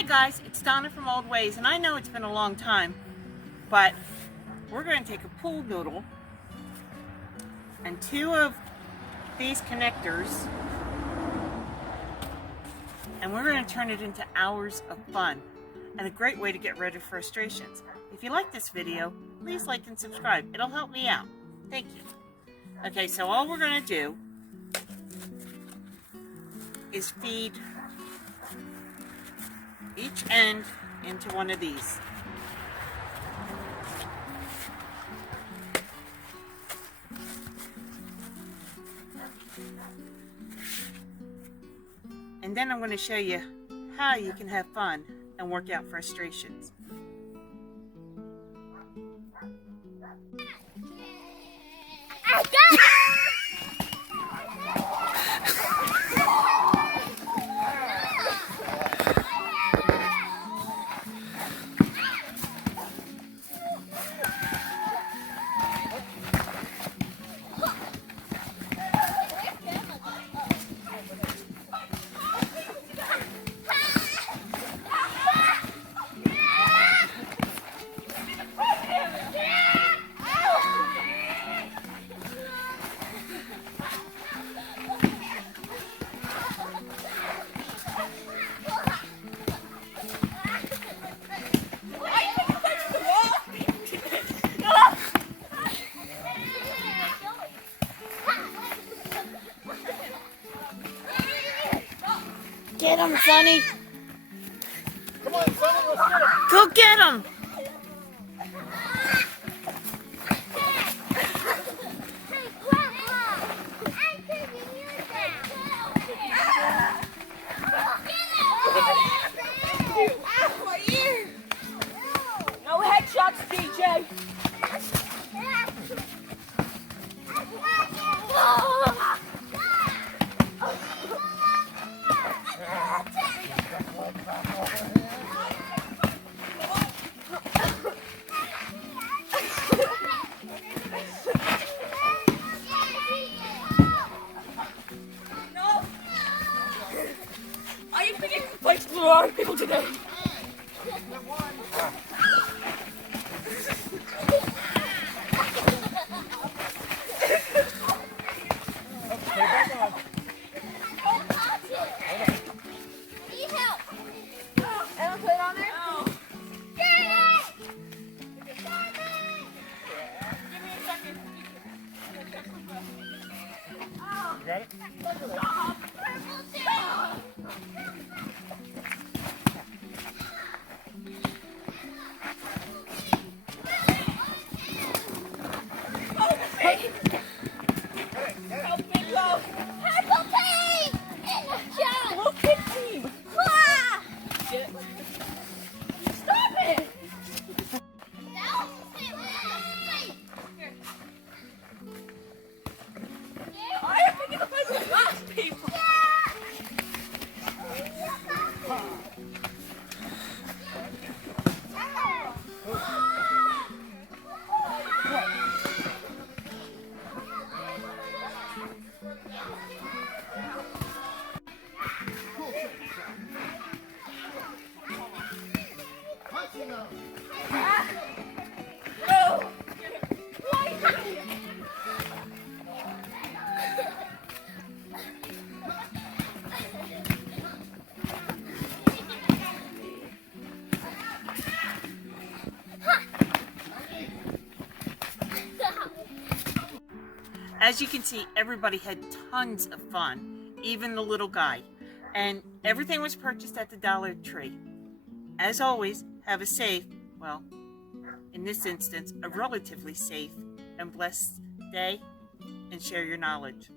Hi guys, it's Donna from Old Ways, and I know it's been a long time, but we're going to take a pool noodle and two of these connectors, and we're going to turn it into hours of fun and a great way to get rid of frustrations. If you like this video, please like and subscribe. It'll help me out. Thank you. Okay, so all we're going to do is feed each end into one of these. And then I'm going to show you how you can have fun and work out frustrations. Get him, Sonny! Come on, Sonny, let's get him! Go get him! No headshots, DJ! I think it fights for a lot of people today. You got it? As you can see, everybody had tons of fun, even the little guy. And everything was purchased at the Dollar Tree. As always, have a safe, well, in this instance, a relatively safe and blessed day, and share your knowledge.